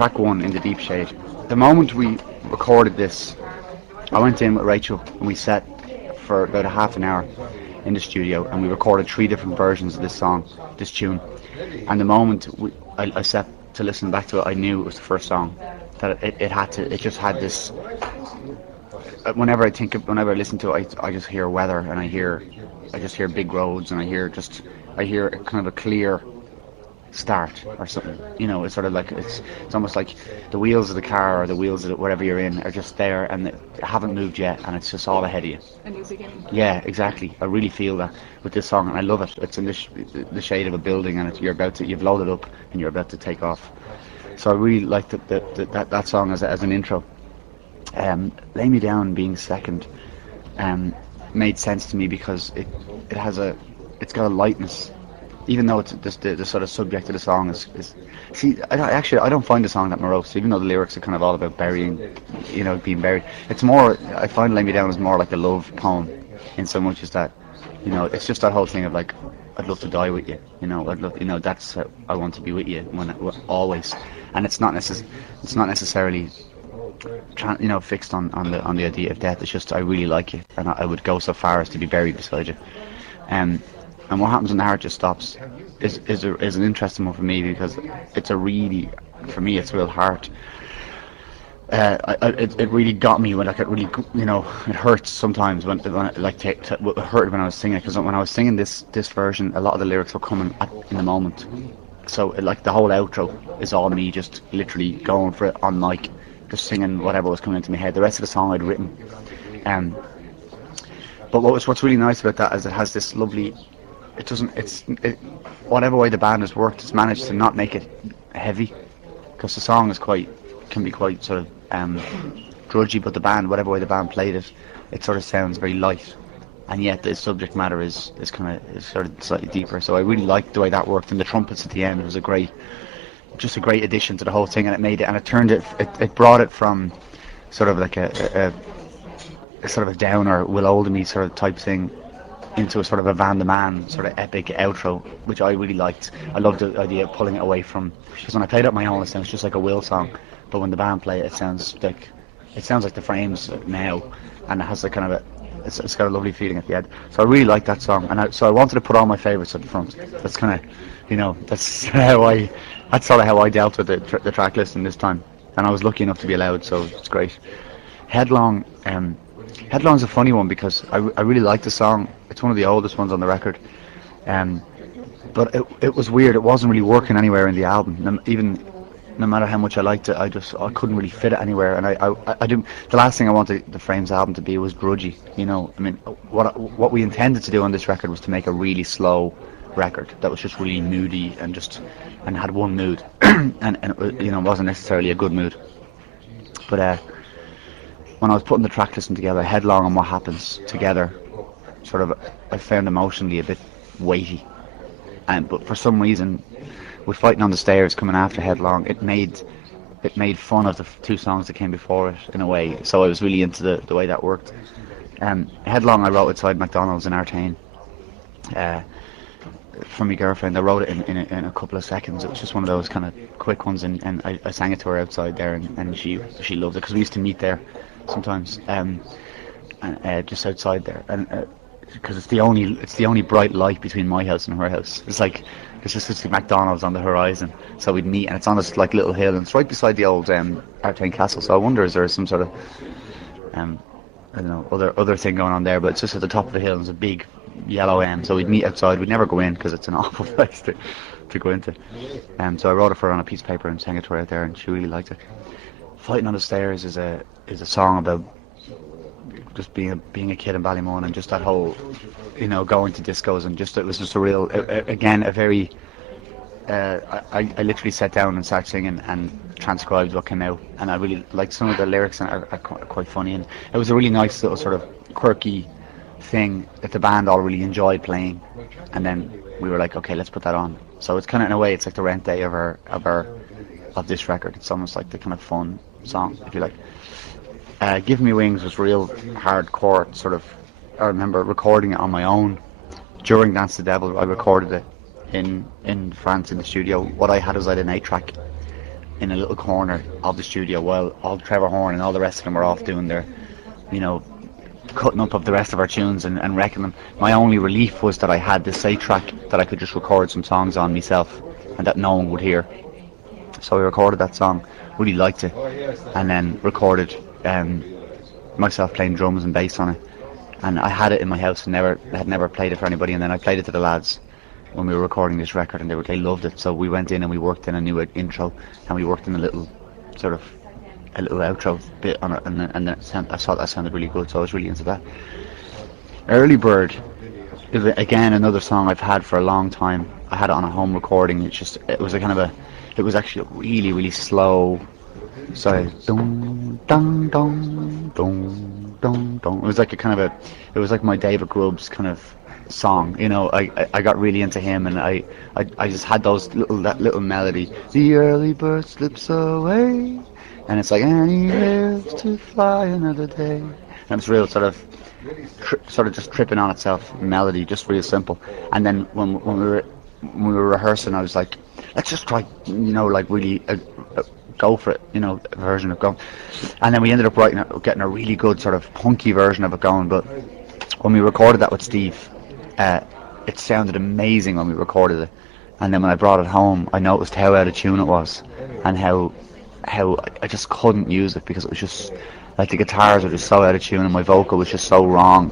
track one, In the Deep Shade. The moment we recorded this, I went in with Rachel and we sat for about a half an hour in the studio and we recorded 3 different versions of this song, this tune. And the moment I sat to listen back to it, I knew it was the first song. That it just had this. Whenever I listen to it, I just hear weather and I just hear big roads and I hear kind of a clear start or something. It's sort of like it's almost like the wheels of the car or the wheels of whatever you're in are just there and they haven't moved yet and it's just all ahead of you. A new beginning. Yeah, exactly. I really feel that with this song and I love it. It's in the shade of a building and you've loaded up and you're about to take off. So I really like that song as an intro. Lay Me Down being second made sense to me because it's got a lightness. Even though it's just the sort of subject of the song is see, I don't find the song that morose, even though the lyrics are kind of all about burying, being buried. It's more, I find Lay Me Down is more like a love poem in so much as that, it's just that whole thing of like, I'd love to die with you, I'd love, that's I want to be with you always, and it's not necessarily fixed on the idea of death. It's just I really like you and I would go so far as to be buried beside you. And what happens when the heart just stops is an interesting one for me because it's for me it's real hard. It really got me when it really, it hurts sometimes when it hurt when I was singing it, because when I was singing this version, a lot of the lyrics were coming in the moment. So the whole outro is all me just literally going for it on mic, just singing whatever was coming into my head. The rest of the song I'd written. But what's really nice about that is it has this lovely. Whatever way the band has worked, it's managed to not make it heavy, because the song can be quite sort of drudgy, but whatever way the band played it, it sort of sounds very light, and yet the subject matter is sort of slightly deeper. So I really liked the way that worked, and the trumpets at the end was a great addition to the whole thing, and it brought it from sort of like a sort of a downer Will Oldham sort of type thing into a sort of a Van de Man sort of epic outro, which I really liked. I loved the idea of pulling it away from, because when I played it on my own it sounds just like a Will song, but when the band play it, it sounds like the Frames now, and it has like kind of it's got a lovely feeling at the end. So I really like that song, and so I wanted to put all my favourites at the front. That's kind of, that's sort of how I dealt with the track listing this time, and I was lucky enough to be allowed, so it's great. Headlong. Headlong's a funny one because I really like the song. It's one of the oldest ones on the record, but it was weird. It wasn't really working anywhere in the album. Even no matter how much I liked it, I couldn't really fit it anywhere. And I didn't. The last thing I wanted the Frames album to be was grudgy. I mean, what we intended to do on this record was to make a really slow record that was just really moody and had one mood, and it wasn't necessarily a good mood, but. When I was putting the track listing together, Headlong and What Happens together, sort of, I found emotionally a bit weighty. But for some reason, with Fighting on the Stairs coming after Headlong, it made fun of the 2 songs that came before it in a way. So I was really into the way that worked. Headlong I wrote outside McDonald's in Artane. From my girlfriend, I wrote it in a couple of seconds. It was just one of those kind of quick ones, and I sang it to her outside there, and she loved it because we used to meet there sometimes, just outside there, and because it's the only bright light between my house and her house. It's like there's just like McDonald's on the horizon, so we'd meet, and it's on this like little hill, and it's right beside the old Artane Castle. So I wonder, is there some sort of I don't know, other thing going on there, but it's just at the top of the hill. And there's a big yellow M, so we'd meet outside. We'd never go in because it's an awful place to go into. So I wrote it for her on a piece of paper and sang it to her out there, and she really liked it. Fighting on the Stairs is a song about just being a kid in Ballymun, and just that whole, going to discos, and it was just a real, again, a very. I literally sat down and started singing and transcribed what came out, and I really liked some of the lyrics, and are quite funny, and it was a really nice little sort of quirky thing that the band all really enjoyed playing, and then we were like, okay, let's put that on. So it's kind of, in a way, it's like the rent day of this record. It's almost like the kind of fun song, if you like. Give Me Wings was real hardcore sort of. I remember recording it on my own during Dance the Devil. I recorded it in France in the studio. What I had was I had an 8-track, in a little corner of the studio while all Trevor Horn and all the rest of them were off doing their, you know, cutting up of the rest of our tunes and wrecking them. My only relief was that I had this 8-track that I could just record some songs on myself and that no one would hear. So I recorded that song, really liked it, and then recorded myself playing drums and bass on it. And I had it in my house and had never played it for anybody. And then I played it to the lads when we were recording this record, and they loved it. So we went in and we worked in a new intro, and we worked in a little outro bit on it, and I thought that sounded really good. So I was really into that. Early Bird, again another song I've had for a long time. I had it on a home recording. It was actually a really, really slow. So dum dum dum dum dum dum. It was like it was like my David Grubbs kind of song. You know, I got really into him, and I just had that little melody. The early bird slips away, and it's like, and he lives to fly another day. And it's real sort of just tripping on itself melody, just real simple. And then when we were rehearsing, I was like, let's just try, like really go for it, a version of Go. And then we ended up getting a really good sort of punky version of it going. But when we recorded that with Steve, it sounded amazing when we recorded it. And then when I brought it home, I noticed how out of tune it was, and how I just couldn't use it because it was just like the guitars were just so out of tune and my vocal was just so wrong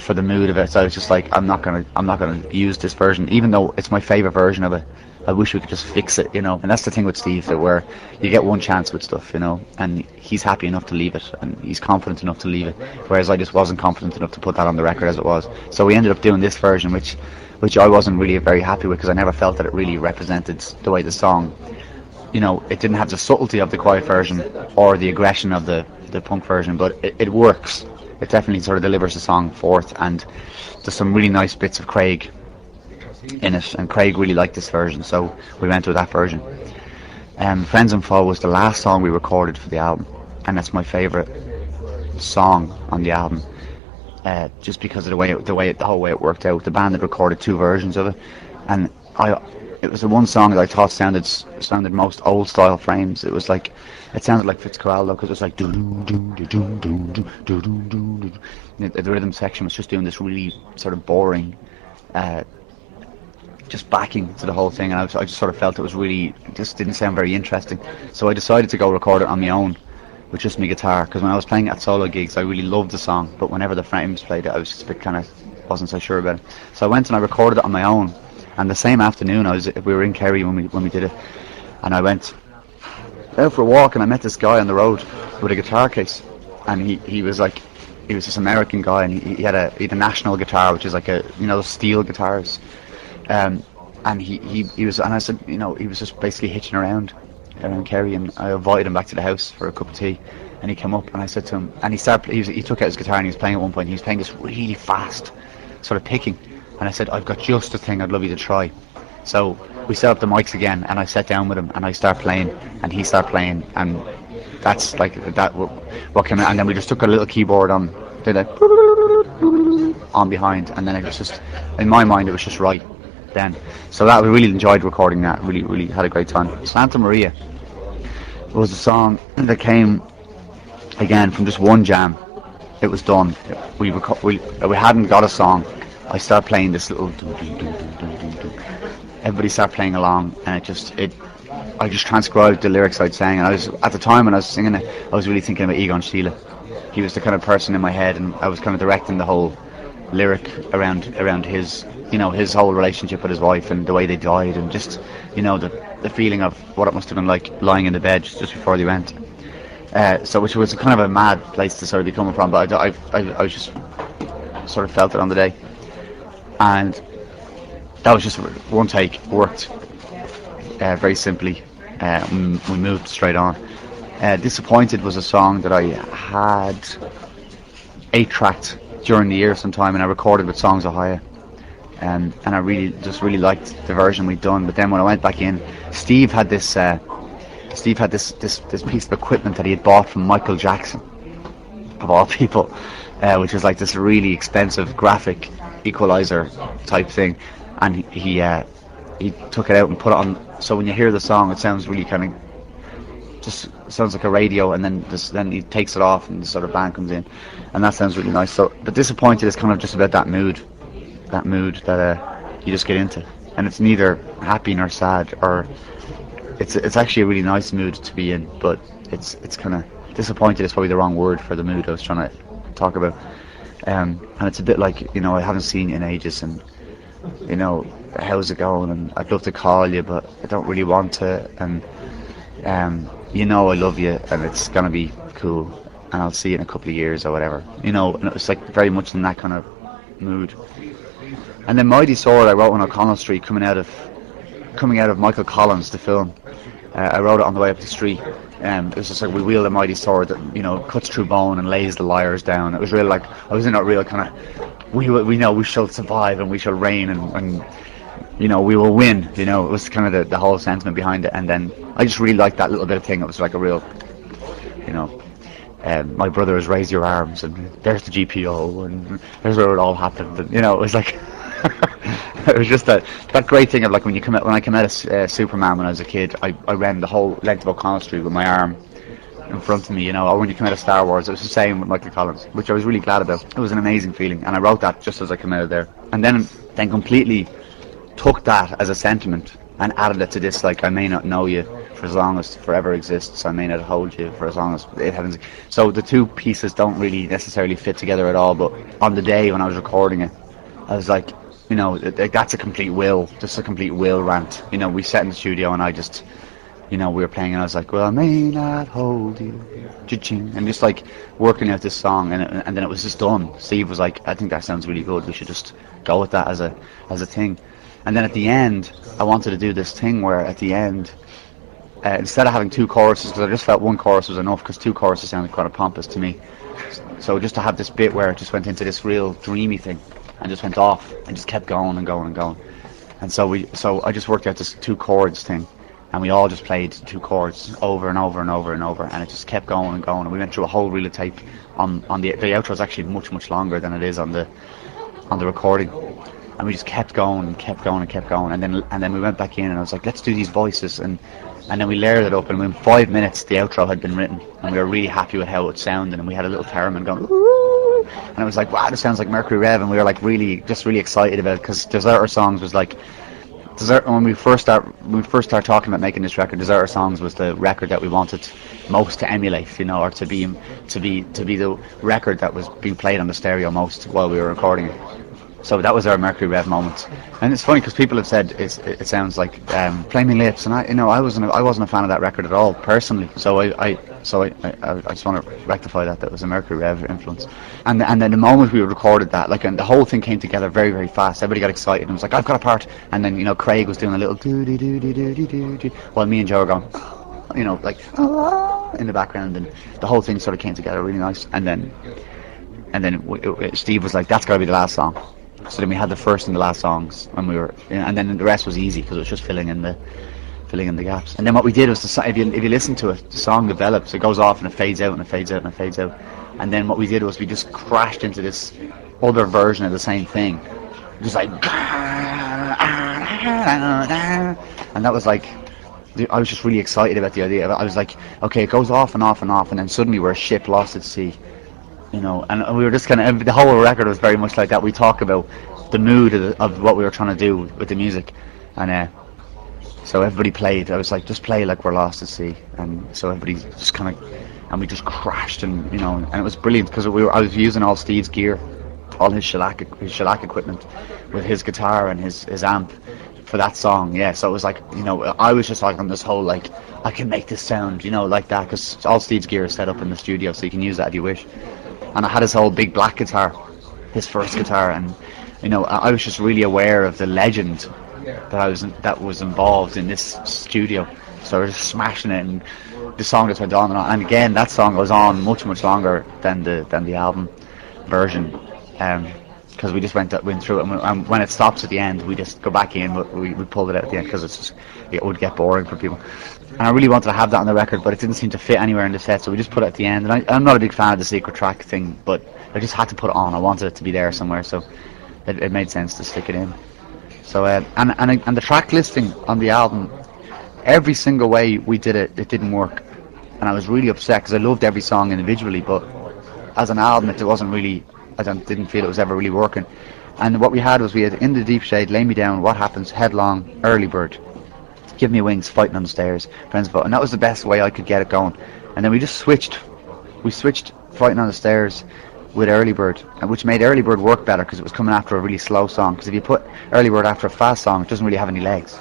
for the mood of it. So I was just like, I'm not gonna use this version, even though it's my favorite version of it. I wish we could just fix it, And that's the thing with Steve, that where you get one chance with stuff, and he's happy enough to leave it, and he's confident enough to leave it, whereas I just wasn't confident enough to put that on the record as it was. So we ended up doing this version, which I wasn't really very happy with, because I never felt that it really represented the way the song, it didn't have the subtlety of the quiet version or the aggression of the punk version, but it works. It definitely sort of delivers the song forth, and there's some really nice bits of Craig in it, and Craig really liked this version, so we went with that version. Friends and Foe was the last song we recorded for the album, and that's my favourite song on the album, just because of the whole way it worked out. The band had recorded 2 versions of it, and it was the one song that I thought sounded most old style Frames. It sounded like Fitzcarraldo, because it was like the rhythm section was just doing this really sort of boring just backing to the whole thing, and I just sort of felt it just didn't sound very interesting. So I decided to go record it on my own with just my guitar, because when I was playing at solo gigs I really loved the song, but whenever the Frames played it I was just a bit wasn't so sure about it. So I went and I recorded it on my own, and the same afternoon we were in Kerry when we did it, and I went out for a walk and I met this guy on the road with a guitar case, and he was this American guy, and he had a National guitar, which is like those steel guitars. And he was, and I said, he was just basically hitching around Kerry, and I invited him back to the house for a cup of tea, and he came up, and I said to him, and he took out his guitar and he was playing at one point. He was playing this really fast sort of picking, and I said, I've got just a thing I'd love you to try. So we set up the mics again, and I sat down with him and I start playing, and he started playing, and that's like that what came out. And then we just took a little keyboard on, did it on behind, and then it was just, in my mind, it was just right then. So that we really enjoyed recording that. Really had a great time. Santa Maria was a song that came again from just one jam. It was done. We hadn't got a song. I started playing this little everybody started playing along, and I just transcribed the lyrics I'd sang, and I was, at the time when I was singing it, I was really thinking about Egon Schiele. He was the kind of person in my head, and I was kind of directing the whole lyric around his his whole relationship with his wife and the way they died, and just the feeling of what it must have been like lying in the bed just before they went. So which was kind of a mad place to sort of be coming from, but I was just sort of felt it on the day, and that was just one take. Worked very simply. We moved straight on. Disappointed was a song that I had 8-tracked during the year sometime, and I recorded with Songs of Haya, and I really liked the version we'd done. But then when I went back in, Steve had this piece of equipment that he had bought from Michael Jackson, of all people, which was like this really expensive graphic equalizer type thing, and he took it out and put it on, so when you hear the song it sounds really kind of just sounds like a radio, and then he takes it off, and the sort of band comes in, and that sounds really nice. So the Disappointed is kind of just about that mood that you just get into, and it's neither happy nor sad, or it's actually a really nice mood to be in, but it's kind of disappointed is probably the wrong word for the mood I was trying to talk about. And it's a bit like, I haven't seen you in ages, and how's it going, and I'd love to call you, but I don't really want to, and I love you, and it's gonna be cool, and I'll see you in a couple of years or whatever, and it's like very much in that kind of mood. And then Mighty Sword I wrote on O'Connell Street, coming out of Michael Collins, the film. I wrote it on the way up the street. It was just like, we wield a mighty sword that cuts through bone and lays the liars down. It was really like, I was in that real kind of, we know we shall survive, and we shall reign, and we will win. It was kind of the whole sentiment behind it. And then I just really liked that little bit of thing. It was like a real, my brother has raised your arms, and there's the GPO, and there's where it all happened. And, it was like, it was just that great thing of like when I came out of Superman when I was a kid, I ran the whole length of O'Connell Street with my arm in front of me, or when you come out of Star Wars, it was the same with Michael Collins, which I was really glad about. It was an amazing feeling, and I wrote that just as I came out of there, and then completely took that as a sentiment and added it to this, like, I may not know you for as long as forever exists, I may not hold you for as long as it happens. So the two pieces don't really necessarily fit together at all, but on the day when I was recording it, I was like, that's a complete will rant. We sat in the studio, and I just, we were playing, and I was like, well, I may not hold you, cha-ching, and just like working out this song, and then it was just done. Steve was like, I think that sounds really good, we should just go with that as a thing. And then at the end, I wanted to do this thing where at the end, instead of having two choruses, because I just felt one chorus was enough, because two choruses sounded kind of pompous to me, so just to have this bit where it just went into this real dreamy thing, and just went off and just kept going and going and going. And so I just worked out this two chords thing, and we all just played two chords over and over and over and over, and it just kept going and going. And we went through a whole reel of tape. On the outro is actually much longer than it is on the recording, and we just kept going and kept going and kept going. And then we went back in, and I was like, let's do these voices, and then we layered it up, and in 5 minutes the outro had been written, and we were really happy with how it sounded, and we had a little theremin going, ooh, and it was like, wow, this sounds like Mercury Rev, and we were like really excited about it, because Deserter Songs was like, when we first started talking about making this record, Deserter Songs was the record that we wanted most to emulate, or to be the record that was being played on the stereo most while we were recording it. So that was our Mercury Rev moment. And it's funny because people have said it sounds like Flaming Lips, and I wasn't a fan of that record at all personally. So I just want to rectify that was a Mercury Rev influence. And then the moment we recorded that, like, and the whole thing came together very, very fast. Everybody got excited and was like, I've got a part. And then Craig was doing a little do do do do do do do, while me and Joe were going, like in the background, and the whole thing sort of came together really nice. And then Steve was like, that's got to be the last song. So then we had the first and the last songs, and and then the rest was easy because it was just filling in the gaps. And then what we did was, if you listen to it, the song develops. It goes off and it fades out and it fades out and it fades out. And then what we did was we just crashed into this other version of the same thing, just like, and that was like, I was just really excited about the idea. I was like, okay, it goes off and off and off, and then suddenly we're a ship lost at sea. And we were just kind of, the whole record was very much like that. We talk about the mood of what we were trying to do with the music, and so everybody played. I was like, just play like we're lost at sea, and so everybody just kind of, and we just crashed, and and it was brilliant because I was using all Steve's gear, all his shellac equipment, with his guitar and his amp for that song. Yeah, so it was like, I was just like on this whole like, I can make this sound, like that, because all Steve's gear is set up in the studio, so you can use that if you wish. And I had his whole big black guitar, his first guitar, and I was just really aware of the legend that was involved in this studio. So I was just smashing it, and the song just went on and on. And again, that song goes on much longer than the album version, because we just went through it, and when it stops at the end, we just go back in. We pulled it out at the end because it would get boring for people. And I really wanted to have that on the record, but it didn't seem to fit anywhere in the set, so we just put it at the end. And I'm not a big fan of the secret track thing, but I just had to put it on. I wanted it to be there somewhere, so it made sense to stick it in. So and the track listing on the album, every single way we did it, it didn't work. and I was really upset because I loved every song individually, but as an album it wasn't really, didn't feel it was ever really working. And what we had was, we had In the Deep Shade, Lay Me Down, What Happens, Headlong, Early Bird, Give Me Wings, Fighting on the Stairs, Friends of Vote, and that was the best way I could get it going. And then we switched Fighting on the Stairs with Early Bird, which made Early Bird work better because it was coming after a really slow song. Because if you put Early Bird after a fast song, it doesn't really have any legs.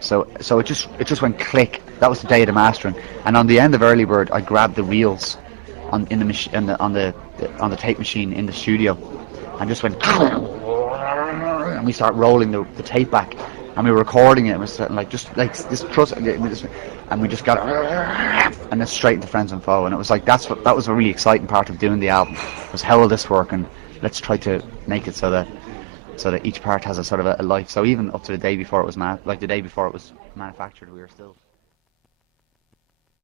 So it just went click. That was the day of the mastering, and on the end of Early Bird, I grabbed the reels on the tape machine in the studio, and just went, and we start rolling the tape back, and we were recording it. It was like just like this trust, and we just got it, and then straight into Friends and Foe. And it was like that was a really exciting part of doing the album, was how will this work, and let's try to make it so that each part has a sort of a life. So even up to the day before it was manufactured, we were still